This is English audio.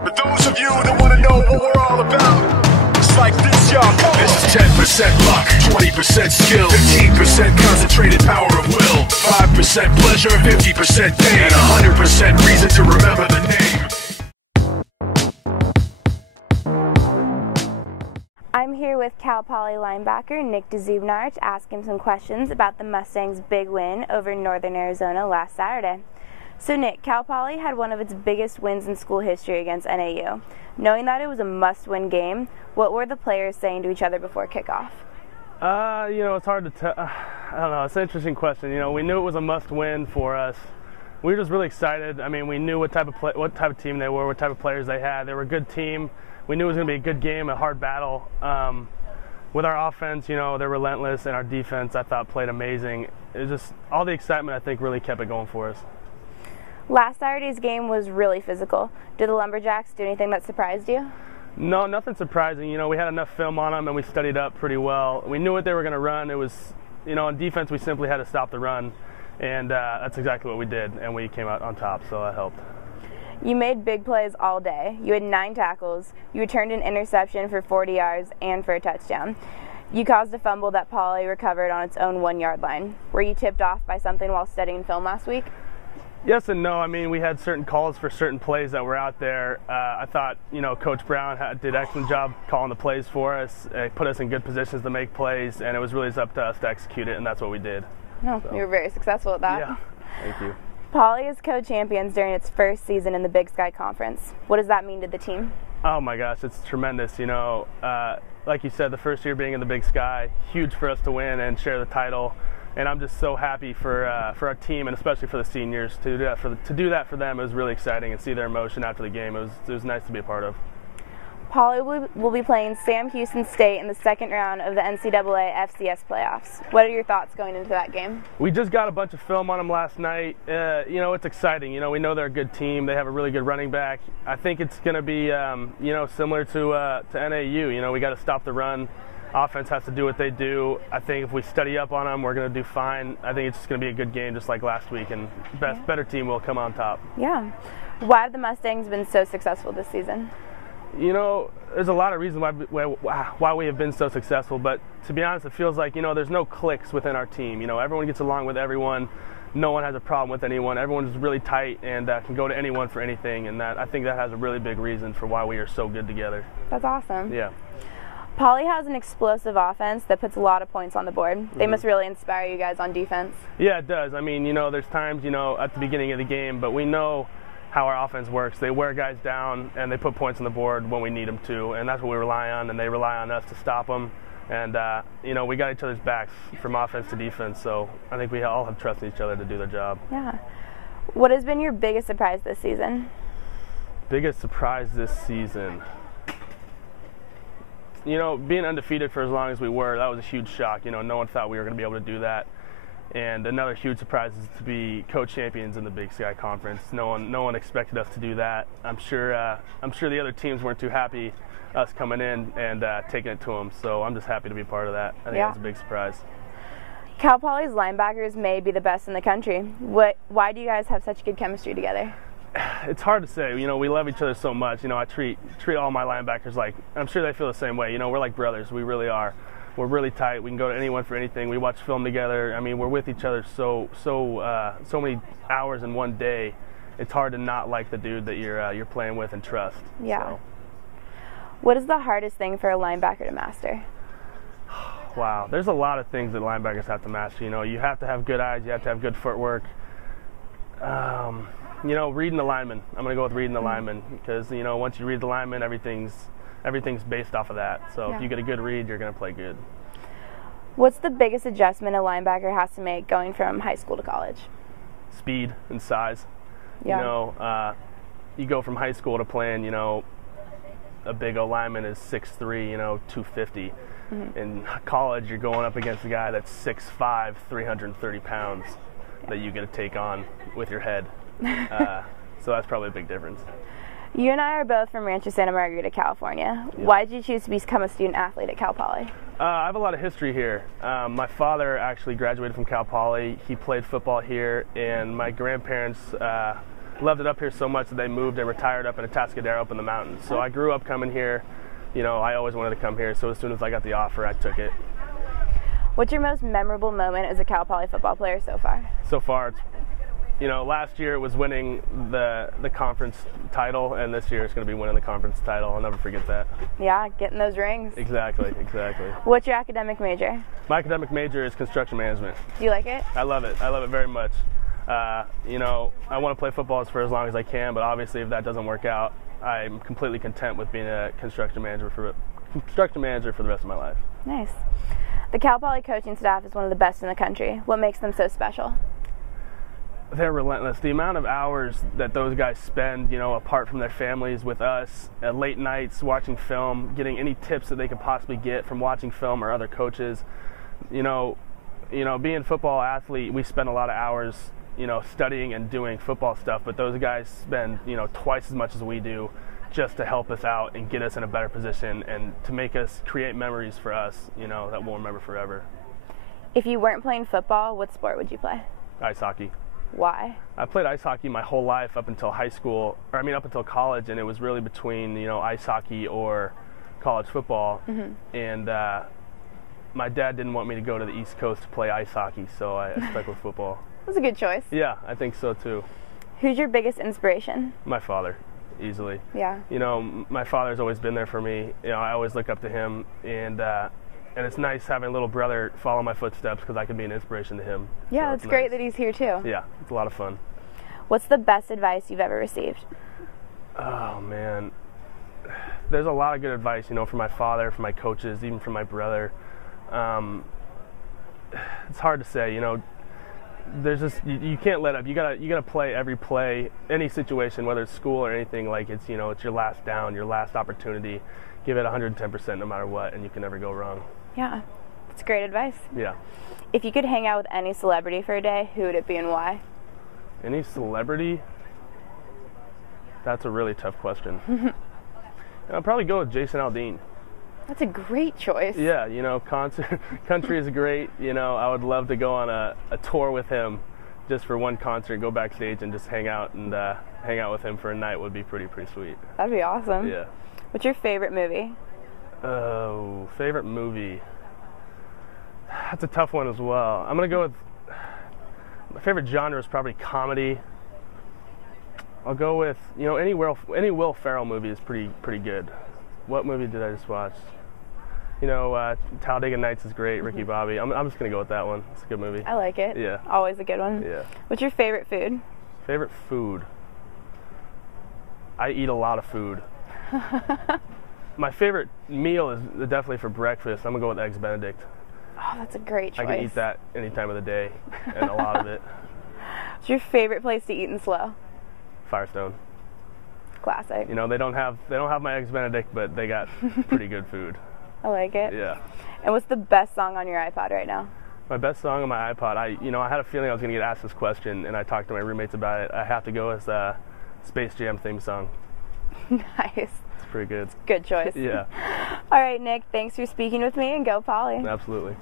For those of you that want to know what we're all about, it's like this, y'all. This is 10% luck, 20% skill, 15% concentrated power of will, 5% pleasure, 50% pain, and 100% reason to remember the name. I'm here with Cal Poly linebacker Nick Dzubnar to ask him some questions about the Mustangs' big win over Northern Arizona last Saturday. So Nick, Cal Poly had one of its biggest wins in school history against NAU. Knowing that it was a must-win game, what were the players saying to each other before kickoff? It's hard to tell. I don't know. It's an interesting question. We knew it was a must-win for us. We were just really excited. I mean, we knew what type of team they were, what type of players they had. They were a good team. We knew it was going to be a good game, a hard battle. With our offense, they're relentless, and our defense, I thought, played amazing. It was just all the excitement, I think, really kept it going for us. Last Saturday's game was really physical. Did the Lumberjacks do anything that surprised you? No, nothing surprising. We had enough film on them, and we studied up pretty well. We knew what they were going to run. It was, on defense, we simply had to stop the run, and that's exactly what we did, and we came out on top, so that helped. You made big plays all day. You had 9 tackles. You returned an interception for 40 yards and for a touchdown. You caused a fumble that Poly recovered on its own 1-yard line. Were you tipped off by something while studying film last week? Yes and no. I mean, we had certain calls for certain plays that were out there. I thought, Coach Brown did an excellent job calling the plays for us. Put us in good positions to make plays, and it was really up to us to execute it, and that's what we did. No, so. You were very successful at that. Yeah, thank you. Poly is co-champions during its first season in the Big Sky Conference. What does that mean to the team? Oh my gosh, it's tremendous. Like you said, the first year being in the Big Sky, huge for us to win and share the title. And I'm just so happy for our team, and especially for the seniors, to do that for them. It was really exciting, and see their emotion after the game. It was nice to be a part of. Poly will be playing Sam Houston State in the second round of the NCAA FCS playoffs. What are your thoughts going into that game? We just got a bunch of film on them last night. It's exciting. We know they're a good team. They have a really good running back. I think it's going to be, similar to NAU. We got to stop the run. Offense has to do what they do. I think if we study up on them, we're going to do fine. I think it's just going to be a good game, just like last week, and better team will come on top. Yeah. Why have the Mustangs been so successful this season? There's a lot of reasons why we have been so successful, but to be honest, it feels like, there's no cliques within our team. Everyone gets along with everyone. No one has a problem with anyone. Everyone is really tight and can go to anyone for anything, and I think that has a really big reason for why we are so good together. That's awesome. Yeah. Poly has an explosive offense that puts a lot of points on the board. They must really inspire you guys on defense. Yeah, it does. I mean, there's times, at the beginning of the game, but we know how our offense works. They wear guys down, and they put points on the board when we need them to, and that's what we rely on, and they rely on us to stop them. And, we got each other's backs from offense to defense, so I think we all have trust in each other to do their job. Yeah. What has been your biggest surprise this season? Biggest surprise this season? Being undefeated for as long as we were, that was a huge shock. No one thought we were going to be able to do that. And another huge surprise is to be co-champions in the Big Sky Conference. No one expected us to do that. I'm sure the other teams weren't too happy us coming in and taking it to them. So I'm just happy to be part of that. I think that's a big surprise. Cal Poly's linebackers may be the best in the country. Why do you guys have such good chemistry together? It's hard to say. We love each other so much. I treat all my linebackers like, I'm sure they feel the same way. We're like brothers. We really are. We're really tight. We can go to anyone for anything. We watch film together. I mean, we're with each other so many hours in one day. It's hard to not like the dude that you're playing with and trust. Yeah. So. What is the hardest thing for a linebacker to master? Wow. There's a lot of things that linebackers have to master. You have to have good eyes. You have to have good footwork. Reading the lineman. I'm going to go with reading the lineman because, once you read the lineman, everything's based off of that. So if you get a good read, you're going to play good. What's the biggest adjustment a linebacker has to make going from high school to college? Speed and size. Yeah. You go from high school to playing, a big O lineman is 6'3", 250. In college, you're going up against a guy that's 6'5", 330 pounds that you get to take on with your head. So that's probably a big difference. You and I are both from Rancho Santa Margarita, California. Yeah. Why did you choose to become a student athlete at Cal Poly? I have a lot of history here. My father actually graduated from Cal Poly. He played football here, and my grandparents loved it up here so much that they moved and retired up in Atascadero up in the mountains. So I grew up coming here. You know, I always wanted to come here, so as soon as I got the offer, I took it. What's your most memorable moment as a Cal Poly football player so far? So far, it's, you know, last year it was winning the conference title, and this year it's going to be winning the conference title. I'll never forget that. Yeah, getting those rings. Exactly. What's your academic major? My academic major is construction management. Do you like it? I love it. I love it very much. You know, I want to play football for as long as I can, but obviously if that doesn't work out, I'm completely content with being a construction manager for the rest of my life. Nice. The Cal Poly coaching staff is one of the best in the country. What makes them so special? They're relentless. The amount of hours that those guys spend, you know, apart from their families with us, at late nights watching film, getting any tips that they could possibly get from watching film or other coaches. You know, being a football athlete, we spend a lot of hours, you know, studying and doing football stuff, but those guys spend, you know, twice as much as we do just to help us out and get us in a better position and to make us create memories for us, you know, that we'll remember forever. If you weren't playing football, what sport would you play? Ice hockey. Why? I played ice hockey my whole life up until high school, up until college, and it was really between, you know, ice hockey or college football. And my dad didn't want me to go to the East Coast to play ice hockey, so I stuck with football. That's a good choice. Yeah, I think so too. Who's your biggest inspiration? My father, easily. Yeah. You know, my father's always been there for me. You know, I always look up to him, and it's nice having a little brother follow my footsteps because I can be an inspiration to him. Yeah, so it's great that he's here too. Yeah, it's a lot of fun. What's the best advice you've ever received? Oh man, there's a lot of good advice, you know, from my father, from my coaches, even from my brother. It's hard to say, you know. There's just you can't let up. You gotta play every play, any situation, whether it's school or anything. Like it's, you know, it's your last down, your last opportunity. Give it 110% no matter what, and you can never go wrong. Yeah, that's great advice. Yeah. If you could hang out with any celebrity for a day, who would it be and why? Any celebrity? That's a really tough question. I'll probably go with Jason Aldean. That's a great choice. Yeah, you know, country is great. You know, I would love to go on a tour with him just for one concert, go backstage and just hang out with him for a night would be pretty sweet. That'd be awesome. Yeah. What's your favorite movie? Oh, favorite movie. That's a tough one as well. I'm going to go with, my favorite genre is probably comedy. I'll go with, you know, any Will Ferrell movie is pretty good. What movie did I just watch? You know, Talladega Nights is great. Ricky Bobby. I'm just gonna go with that one. It's a good movie. I like it. Yeah. Always a good one. Yeah. What's your favorite food? Favorite food. I eat a lot of food. My favorite meal is definitely for breakfast. I'm gonna go with Eggs Benedict. Oh, that's a great choice. I can eat that any time of the day, and a lot of it. What's your favorite place to eat in SLO? Firestone. Classic. You know, they don't have my Eggs Benedict, but they got pretty good food. I like it. Yeah. And what's the best song on your iPod right now? My best song on my iPod, I had a feeling I was going to get asked this question, and I talked to my roommates about it. I have to go with Space Jam theme song. Nice. It's pretty good. Good choice. Yeah. All right, Nick, thanks for speaking with me, and go Poly. Absolutely.